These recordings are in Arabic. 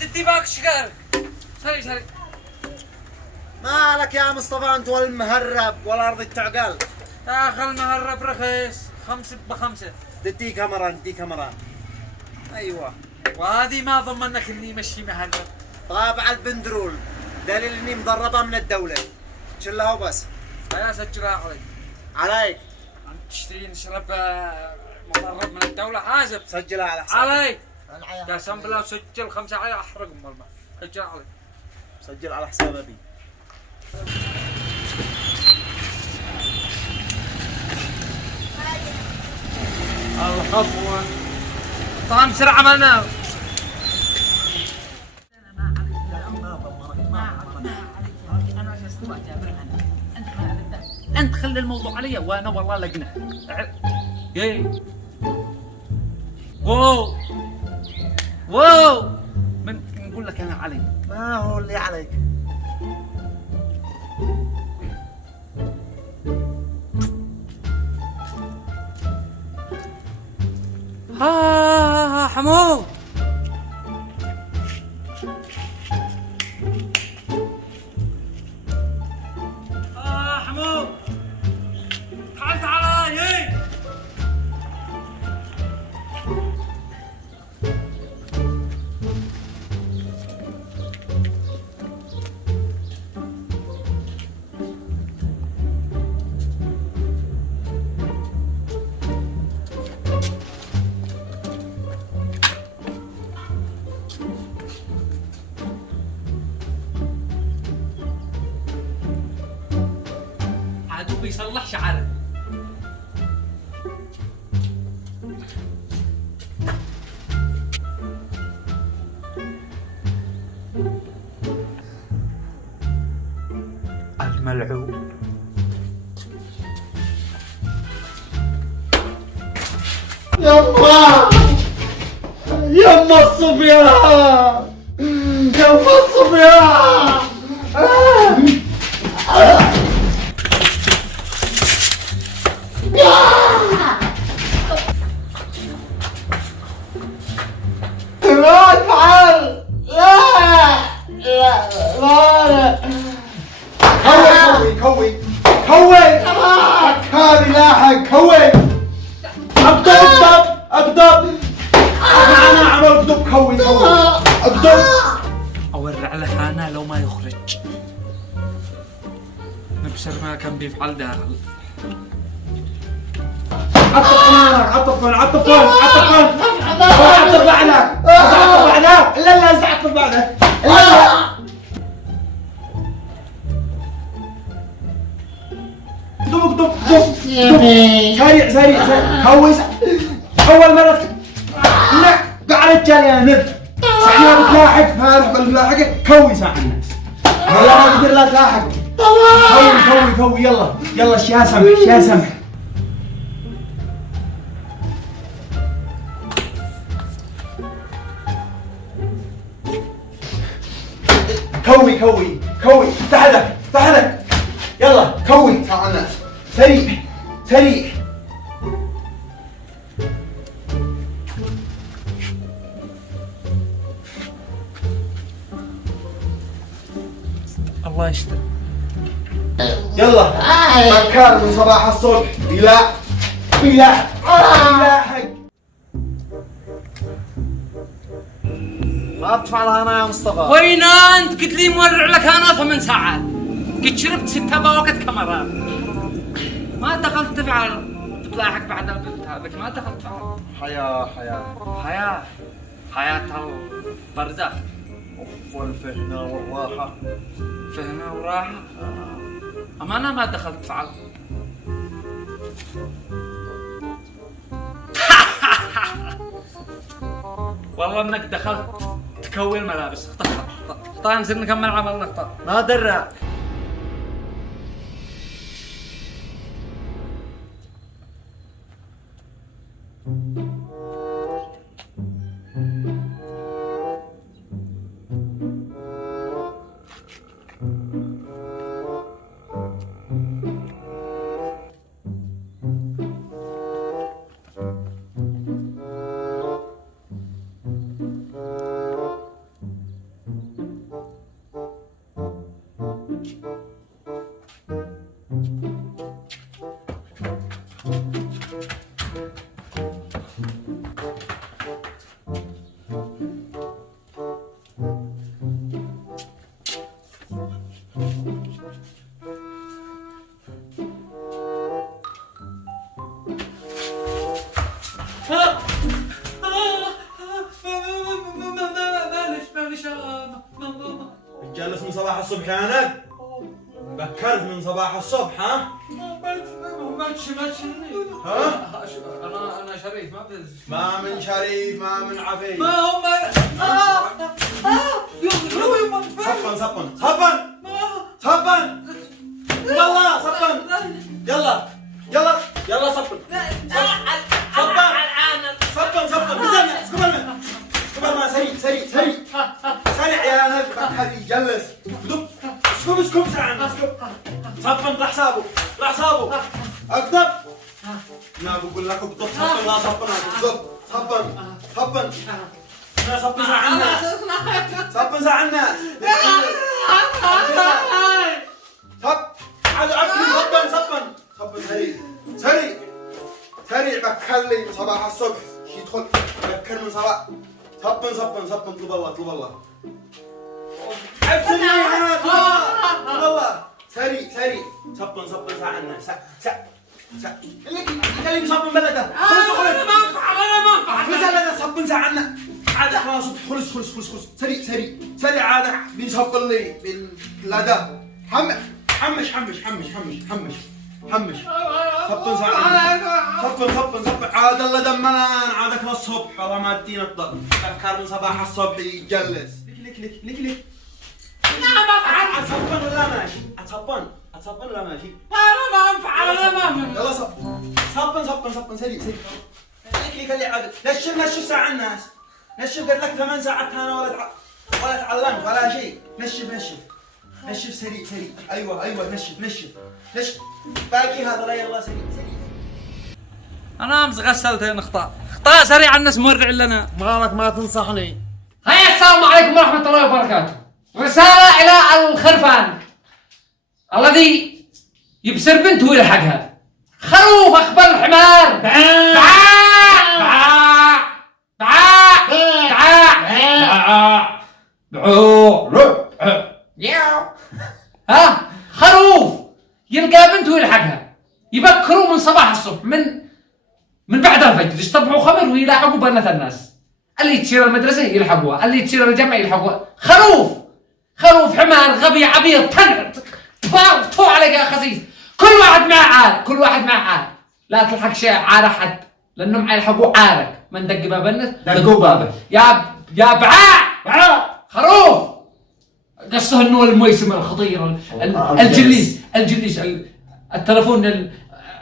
تدي باك شقار. سري. مالك يا مصطفى انت والمهرب والارض التعقل. تاخذ المهرب رخيص 5 ب5. نديك امران. ايوه. وهذه ما ضمنك اني يمشي مهرب. طابع البندرول دليل اني مضربه من الدوله. شلها وبس. يا سجلها علي. عليك. انت تشتري نشرب مضرب من الدولة حاسب. سجلها على حسابك. علي. قسم بالله سجل 5 علي احرقهم والله. سجل علي. سجل على حساب ابي. العفو. طبعا بسرعة عملنا. انت خلي الموضوع علي وانا والله لقنه. ايه واو من نقول لك انا علي. ما هو اللي عليك. ها حمو. حمو تعال هي. عاد بيصلح شعره. الملعون. يما الصبيان. يما الصبيان. لا تفعل. لا كوي هذه لاحق. كوي اقدم انا عمل اقدم. كوي اقدم. اورع له انا لو ما يخرج نبشر ما كان بيفعل داخل. عطف بعدك. لا زعطف بعدك. دق سريع. كوي اول مرة لا قاعد الجالية نذ ساعة بتلاحق. هذا الملاحقة كوي ساعة الناس. والله ما قدر لا تلاحق. كوي يلا شيها سمح. كوي تحدك يلا كوي ساعة الناس. سريع. الله يستر. يلا مكان من صباح الصبح بلا حق. ما تفعلها انا يا مصطفى. وين انت؟ قلت لي مورع لك انا 8 ساعات. قد شربت 6 بواكت كمرات. ما دخلت تفعل تلاحق بعد البنت هذيك. ما دخلت تفعل. حياة البرزخ والفهنة والراحة. فهنا وراحة. أما أنا ما دخلت تفعل. والله انك دخلت تكوي الملابس. اخطأ نصير نكمل عملنا. اخطأ ما دراك. جلس من صباح الصبح يا نب. بكرت من صباح الصبح ها؟ ما تشني. ها؟ انا شريف ما بز. ما من شريف ما من عفيف. ما هم صبن والله صبن. يلا صبن قبل ما سريع يا نب. بكري جلس اسكب ساعة صبن راح سابه اكذب. لا بقول لك اكذب صبن لا صبن اكذب صبن انا صبن ساعنا صب عاد اكل صبن سريع بكر لي من صباح الصبح شي يدخل بكر من صباح صبن طلب الله عفسني انا طلب الله سريع صبن ساعنا اللي كلم صبن بلده ما انفع. صبن ساعنا عاد خلاص خلص سريع عاد بيصب لي باللدى حمش صبن ساعنا صبن عاد الله دمان عادك للصبح والله ما تدين الضل. بكر من صباح الصبح يجلس لك لا ما افعل. اتصبن ولا ماشي؟ اتصبن ولا ماشي؟ انا ما انفع. انا ما يلا صبن سريع لك اللي عاد نشف ساعة الناس. نشف قال لك 8 ساعات انا ولا تعلمت ولا شيء. نشف سريع ايوه نشف باقي هذا لا يلا سريع. انا امس غسلتين اخطاء سريع الناس مورع لنا. مالك ما تنصحني؟ هيا السلام عليكم ورحمة الله وبركاته. رسالة إلى الخرفان الذي يبصر بنته ويلحقها. خروف أخبر الحمار. ها خروف يلقى بنته ويلحقها. يبكروا من صباح الصبح من بعد الفجر يصطبحوا خمر ويلاحقوا بنات الناس. اللي تشير المدرسة يلحقوها، اللي تشير الجامعة يلحقوها. خروف حمار غبي عبيط طفو عليك يا خسيس. كل واحد مع عال. لا تلحق شيء عار أحد لأنهم يلحقوا عارك. من دق باب الناس دقوا بابه. يا بعاع خروف. قصه انه المويسم الخطير الجليس التلفون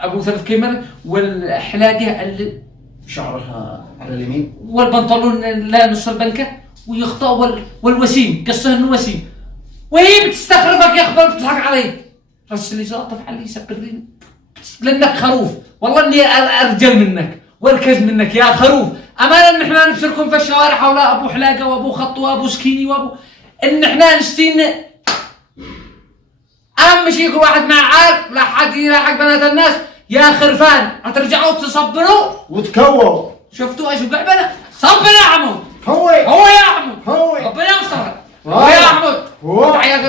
ابو 3 كاميرا والحلاقه اللي شعرها على اليمين والبنطلون لا نص البنكه ويخطأ والوسيم. قصه انه وسيم وهي بتستخرفك يا اخبار بتضحك علي. رسل لي زاطف علي يسبرني لانك خروف. والله اني ارجل منك واركز منك يا خروف. امانه ان احنا نبصركم في الشوارع حول ابو حلاقه وابو خط وابو سكيني وابو ان احنا نشتين. اهم شيء كل واحد مع عار لا حد يلاحق بنات الناس. يا خرفان هترجعوا تصبروا وتكووا. شفتوا ايش وقع بنا؟ صبر يا عمود. هو يا عمود هو ربنا يستر. هو يا عمود. تعال يا